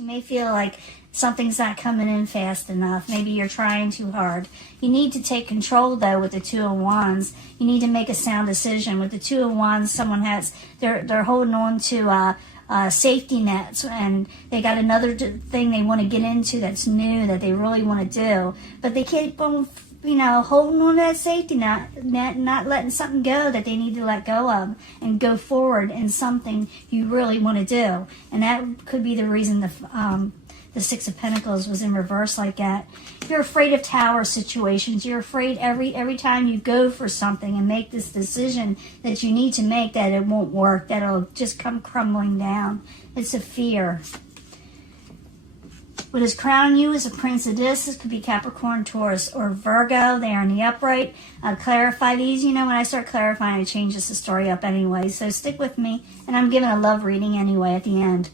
You may feel like something's not coming in fast enough. Maybe you're trying too hard. You need to take control, though, with the Two of Wands. You need to make a sound decision. With the Two of Wands, someone has, they're holding on to safety nets, and they got another thing they want to get into that's new that they really want to do. But they keep on, holding on to that safety net, not letting something go that they need to let go of and go forward in something you really want to do. And that could be the reason the Six of Pentacles was in reverse like that. You're afraid of tower situations. You're afraid every time you go for something and make this decision that you need to make that it won't work, that it'll just come crumbling down. It's a fear. What is crowning you is a Prince of Discs. This could be Capricorn, Taurus, or Virgo. They are in the upright. I'll clarify these. When I start clarifying, I change this story up anyway. So stick with me. And I'm giving a love reading anyway at the end.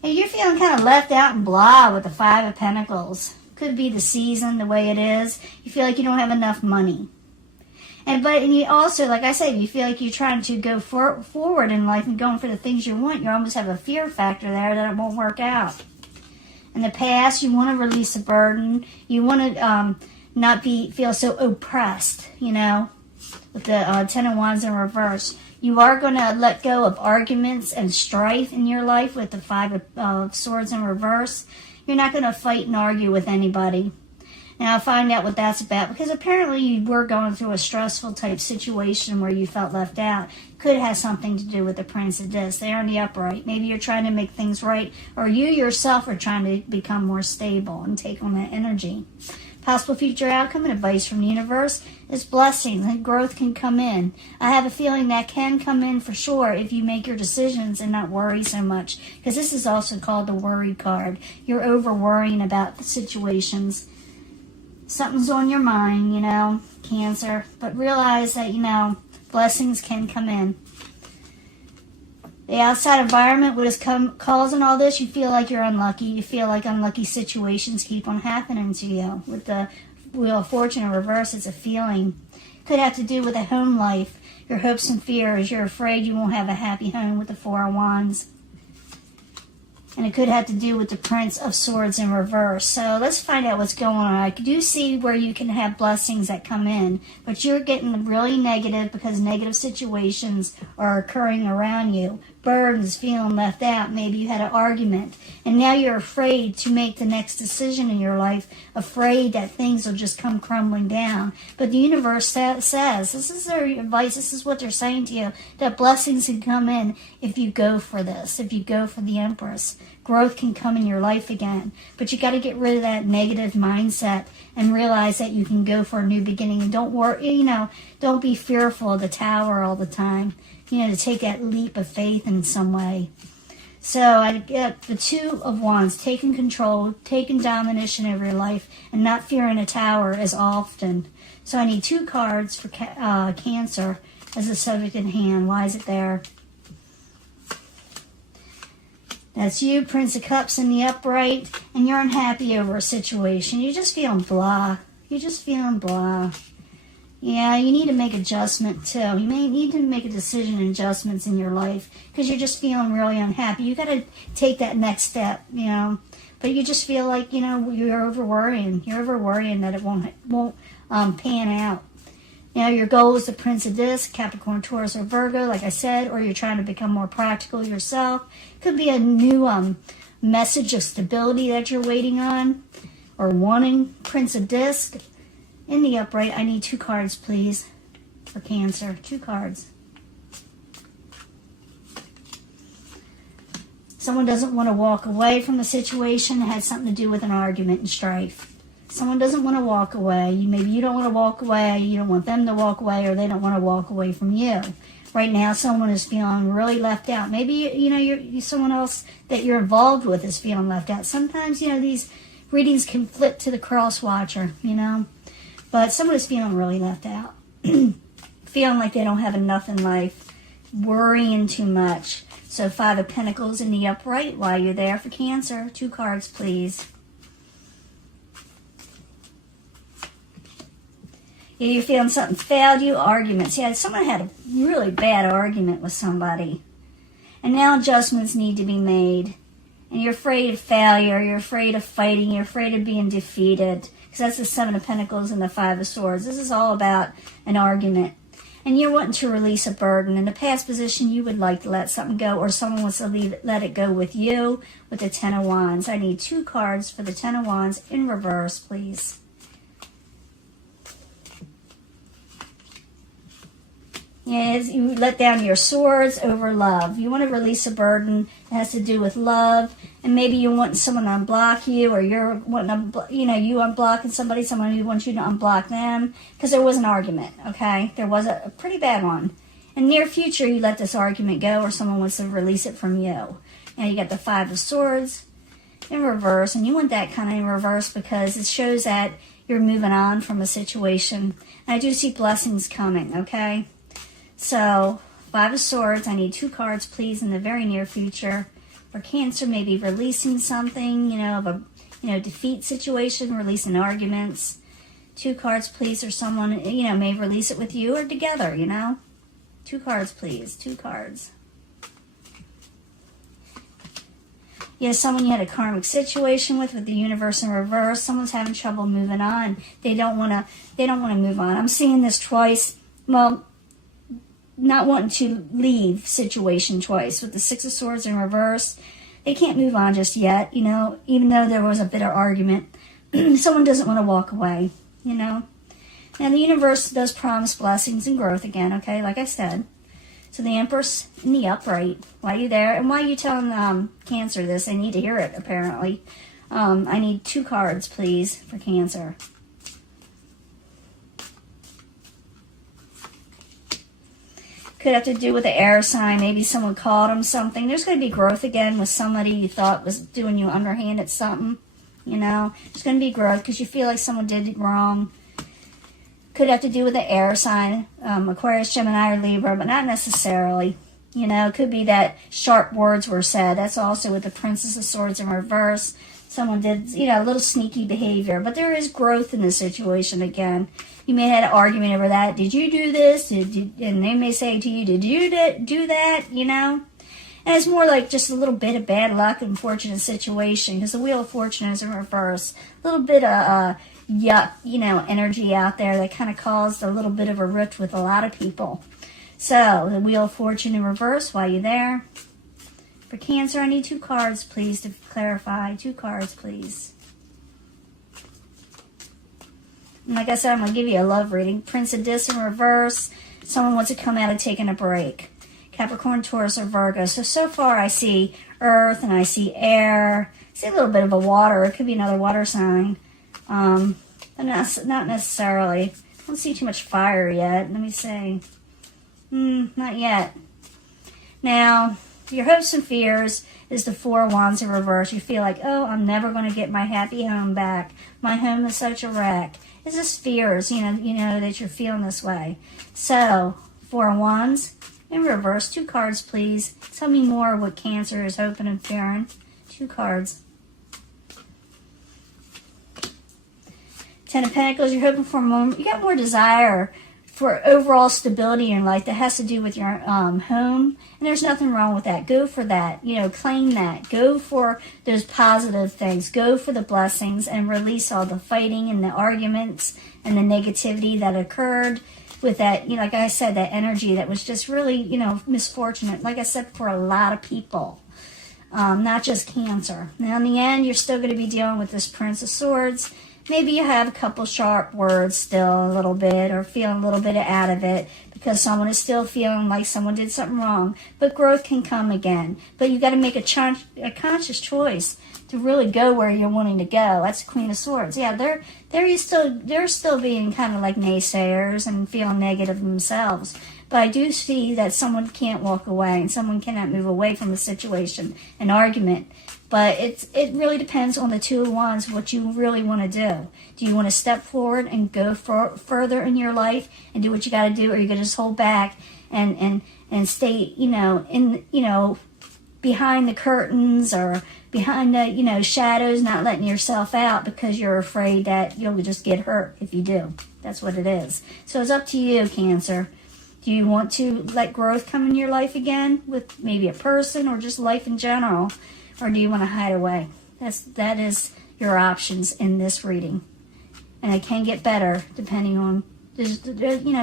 And you're feeling kind of left out and blah with the Five of Pentacles. Could be the season, the way it is. You feel like you don't have enough money. And you also, like I said, you feel like you're trying to go forward in life and going for the things you want. You almost have a fear factor there that it won't work out. In the past, you want to release a burden. You want to not feel so oppressed, with the Ten of Wands in reverse. You are going to let go of arguments and strife in your life with the Five of Swords in reverse. You're not going to fight and argue with anybody. Now, I'll find out what that's about, because apparently you were going through a stressful type situation where you felt left out. Could have something to do with the Prince of Discs. They're in the upright. Maybe you're trying to make things right, or you yourself are trying to become more stable and take on that energy. Possible future outcome and advice from the universe is blessings and growth can come in. I have a feeling that can come in for sure if you make your decisions and not worry so much, because this is also called the worry card. You're over worrying about the situations. Something's on your mind, Cancer. But realize that, blessings can come in. The outside environment, what is causing all this, you feel like you're unlucky. You feel like unlucky situations keep on happening to you. With the Wheel of Fortune in reverse, it's a feeling. Could have to do with a home life. Your hopes and fears. You're afraid you won't have a happy home with the Four of Wands. And it could have to do with the Prince of Swords in reverse. So let's find out what's going on. I do see where you can have blessings that come in, but you're getting really negative because negative situations are occurring around you. Burdens, feeling left out. Maybe you had an argument, and now you're afraid to make the next decision in your life, afraid that things will just come crumbling down. But the universe says, this is their advice, this is what they're saying to you, that blessings can come in if you go for this, if you go for the Empress. Growth can come in your life again. But you got to get rid of that negative mindset and realize that you can go for a new beginning. And don't worry, don't be fearful of the tower all the time. To take that leap of faith in some way. So I get the Two of Wands, taking control, taking domination over your life, and not fearing a tower as often. So I need 2 cards for Cancer as a subject in hand. Why is it there? That's you, Prince of Cups in the upright, and you're unhappy over a situation. You're just feeling blah. You're just feeling blah. Yeah, you need to make adjustment too. You may need to make a decision and adjustments in your life because you're just feeling really unhappy. You got to take that next step, But you just feel like, you're over worrying. You're over worrying that it won't pan out. Your goal is the Prince of Discs, Capricorn, Taurus, or Virgo, like I said, or you're trying to become more practical yourself. Could be a new message of stability that you're waiting on or wanting. Prince of Discs. In the upright, I need 2 cards, please, for Cancer. 2 cards. Someone doesn't want to walk away from the situation. It had something to do with an argument and strife. Someone doesn't want to walk away. Maybe you don't want to walk away. You don't want them to walk away, or they don't want to walk away from you. Right now, someone is feeling really left out. Maybe, you're someone else that you're involved with is feeling left out. Sometimes, these readings can flip to the cross watcher, But someone is feeling really left out. Feeling like they don't have enough in life. Worrying too much. So 5 of Pentacles in the upright while you're there for Cancer. 2 cards, please. Yeah, you're feeling something failed you. Arguments. Yeah, someone had a really bad argument with somebody. And now adjustments need to be made. And you're afraid of failure, you're afraid of fighting, you're afraid of being defeated. Because that's the Seven of Pentacles and the Five of Swords. This is all about an argument. And you're wanting to release a burden. In the past position, you would like to let something go, or someone wants to let it go with you with the Ten of Wands. I need 2 cards for the Ten of Wands in reverse, please. Yes, you let down your swords over love. You want to release a burden that has to do with love, and maybe you want someone to unblock you, or you're wanting to, you unblocking somebody, someone who wants you to unblock them, because there was an argument, okay? There was a pretty bad one. In near future, you let this argument go, or someone wants to release it from you. Now you got the Five of Swords in reverse, and you want that kind of in reverse because it shows that you're moving on from a situation. And I do see blessings coming, okay? So, Five of Swords, I need 2 cards, please, in the very near future. For Cancer, maybe releasing something, of a, defeat situation, releasing arguments. 2 cards, please, or someone, may release it with you or together, 2 cards, please. 2 cards. Someone you had a karmic situation with the universe in reverse. Someone's having trouble moving on. They don't want to move on. I'm seeing this twice. Well, not wanting to leave situation twice with the Six of Swords in reverse. They can't move on just yet, even though there was a bitter argument. Someone doesn't want to walk away, Now the universe does promise blessings and growth again, okay, like I said. So the Empress in the upright. Why are you there? And why are you telling Cancer this? I need to hear it, apparently. I need 2 cards, please, for Cancer. Could have to do with the air sign. Maybe someone called them something. There's going to be growth again with somebody you thought was doing you underhand at something. There's going to be growth because you feel like someone did it wrong. Could have to do with the air sign. Aquarius, Gemini, or Libra, but not necessarily. It could be that sharp words were said. That's also with the Princess of Swords in reverse. Someone did, a little sneaky behavior. But there is growth in the situation again. You may have had an argument over that. Did you do this? And they may say to you, did you do that? And it's more like just a little bit of bad luck and fortunate situation. Because the Wheel of Fortune is in reverse. A little bit of yuck, energy out there that kind of caused a little bit of a rift with a lot of people. So, the Wheel of Fortune in reverse, while you're there. For Cancer, I need 2 cards, please, to clarify. 2 cards, please. And like I said, I'm going to give you a love reading. Prince of Dis in reverse. Someone wants to come out of taking a break. Capricorn, Taurus, or Virgo. So far I see earth and I see air. I see a little bit of a water. It could be another water sign. But not necessarily. I don't see too much fire yet. Let me see. Not yet. Now, your hopes and fears is the Four of Wands in reverse. You feel like, oh, I'm never going to get my happy home back. My home is such a wreck. It's just fears, you know that you're feeling this way. So, Four of Wands in reverse. 2 cards, please. Tell me more what Cancer is hoping and fearing. 2 cards. Ten of Pentacles, you're hoping for more. You got more desire for overall stability in life that has to do with your home. And there's nothing wrong with that. Go for that. Claim that. Go for those positive things. Go for the blessings and release all the fighting and the arguments and the negativity that occurred with that, like I said, that energy that was just really, misfortunate. Like I said, for a lot of people. Not just Cancer. Now, in the end, you're still going to be dealing with this Prince of Swords. Maybe you have a couple sharp words still a little bit, or feeling a little bit out of it because someone is still feeling like someone did something wrong. But growth can come again. But you got to make a conscious choice to really go where you're wanting to go. That's the Queen of Swords. Yeah, they're still being kind of like naysayers and feeling negative themselves. But I do see that someone can't walk away and someone cannot move away from a situation, an argument. But it really depends on the Two of Wands, what you really want to do. Do you want to step forward and go further in your life and do what you got to do, or are you going to just hold back and stay, behind the curtains or behind the, shadows, not letting yourself out because you're afraid that you'll just get hurt if you do. That's what it is. So it's up to you, Cancer. Do you want to let growth come in your life again with maybe a person or just life in general? or do you want to hide away? That is your options in this reading. And it can get better depending on the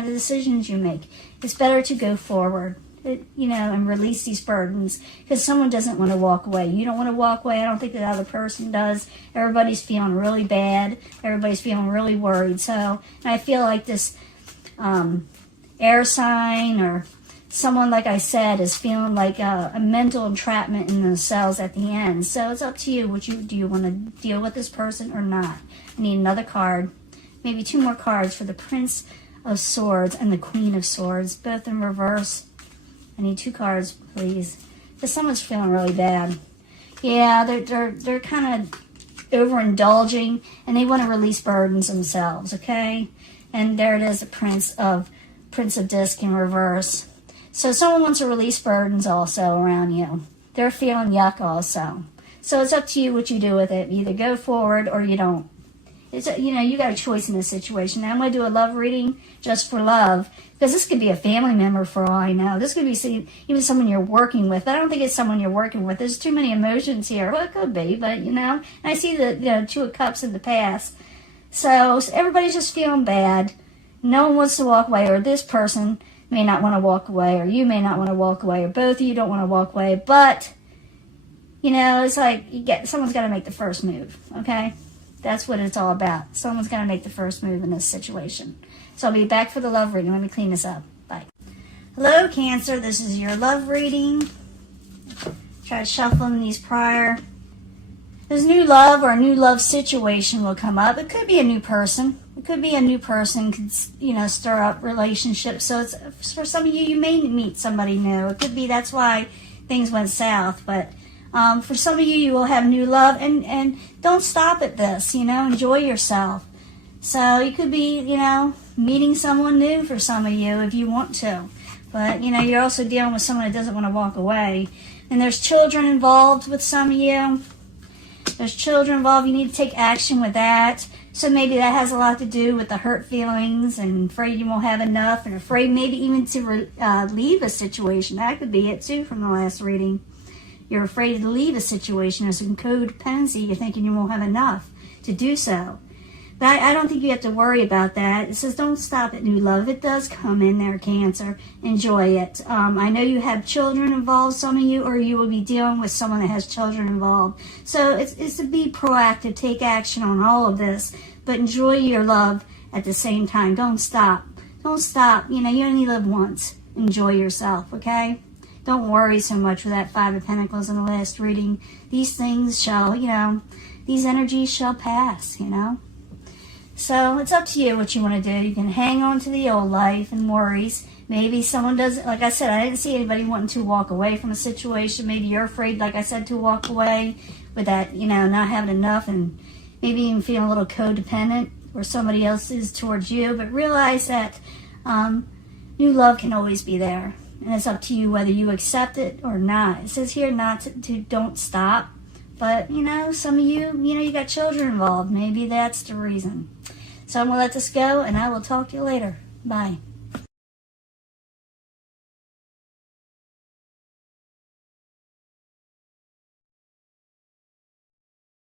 decisions you make. It's better to go forward, and release these burdens, because someone doesn't want to walk away. You don't want to walk away. I don't think the other person does. Everybody's feeling really bad. Everybody's feeling really worried. So I feel like this air sign or someone, like I said, is feeling like a mental entrapment in themselves at the end. So it's up to you. Do you want to deal with this person or not? I need another card, maybe 2 more cards for the Prince of Swords and the Queen of Swords, both in reverse. I need 2 cards, please, because someone's feeling really bad. Yeah, they're kind of overindulging, and they want to release burdens themselves. Okay, and there it is, the Prince of Disc in reverse. So someone wants to release burdens also around you. They're feeling yuck also. So it's up to you what you do with it. You either go forward or you don't. You got a choice in this situation. Now I'm going to do a love reading just for love, because this could be a family member for all I know. This could be even someone you're working with. I don't think it's someone you're working with. There's too many emotions here. Well, it could be, but and I see the 2 of Cups in the past. So everybody's just feeling bad. No one wants to walk away, or this person may not want to walk away, or you may not want to walk away, or both of you don't want to walk away. But it's like someone's got to make the first move. Okay. That's what it's all about. Someone's going to make the first move in this situation. So I'll be back for the love reading. Let me clean this up. Bye. Hello, Cancer. This is your love reading. Try shuffling these prior. This new love or a new love situation will come up. It could be a new person. It could be a new person. Could stir up relationships. So it's for some of you. You may meet somebody new. It could be that's why things went south. But for some of you, you will have new love, and don't stop at this, enjoy yourself. So you could be, meeting someone new for some of you if you want to. But, you're also dealing with someone that doesn't want to walk away. And there's children involved with some of you. There's children involved. You need to take action with that. So maybe that has a lot to do with the hurt feelings and afraid you won't have enough, and afraid maybe even to leave a situation. That could be it, too, from the last reading. You're afraid to leave a situation. There's some codependency. You're thinking you won't have enough to do so. But I don't think you have to worry about that. It says don't stop at new love. It does come in there, Cancer. Enjoy it. I know you have children involved, some of you, or you will be dealing with someone that has children involved. So it's to be proactive, take action on all of this, but enjoy your love at the same time. Don't stop. Don't stop. You only live once. Enjoy yourself, okay? Don't worry so much with that 5 of Pentacles in the last reading. These things shall, these energies shall pass, So it's up to you what you want to do. You can hang on to the old life and worries. Maybe someone does, like I said, I didn't see anybody wanting to walk away from a situation. Maybe you're afraid, like I said, to walk away with that, not having enough, and maybe even feeling a little codependent where somebody else is towards you. But realize that new love can always be there. And it's up to you whether you accept it or not. It says here not to don't stop. But, some of you, you got children involved. Maybe that's the reason. So I'm going to let this go, and I will talk to you later. Bye.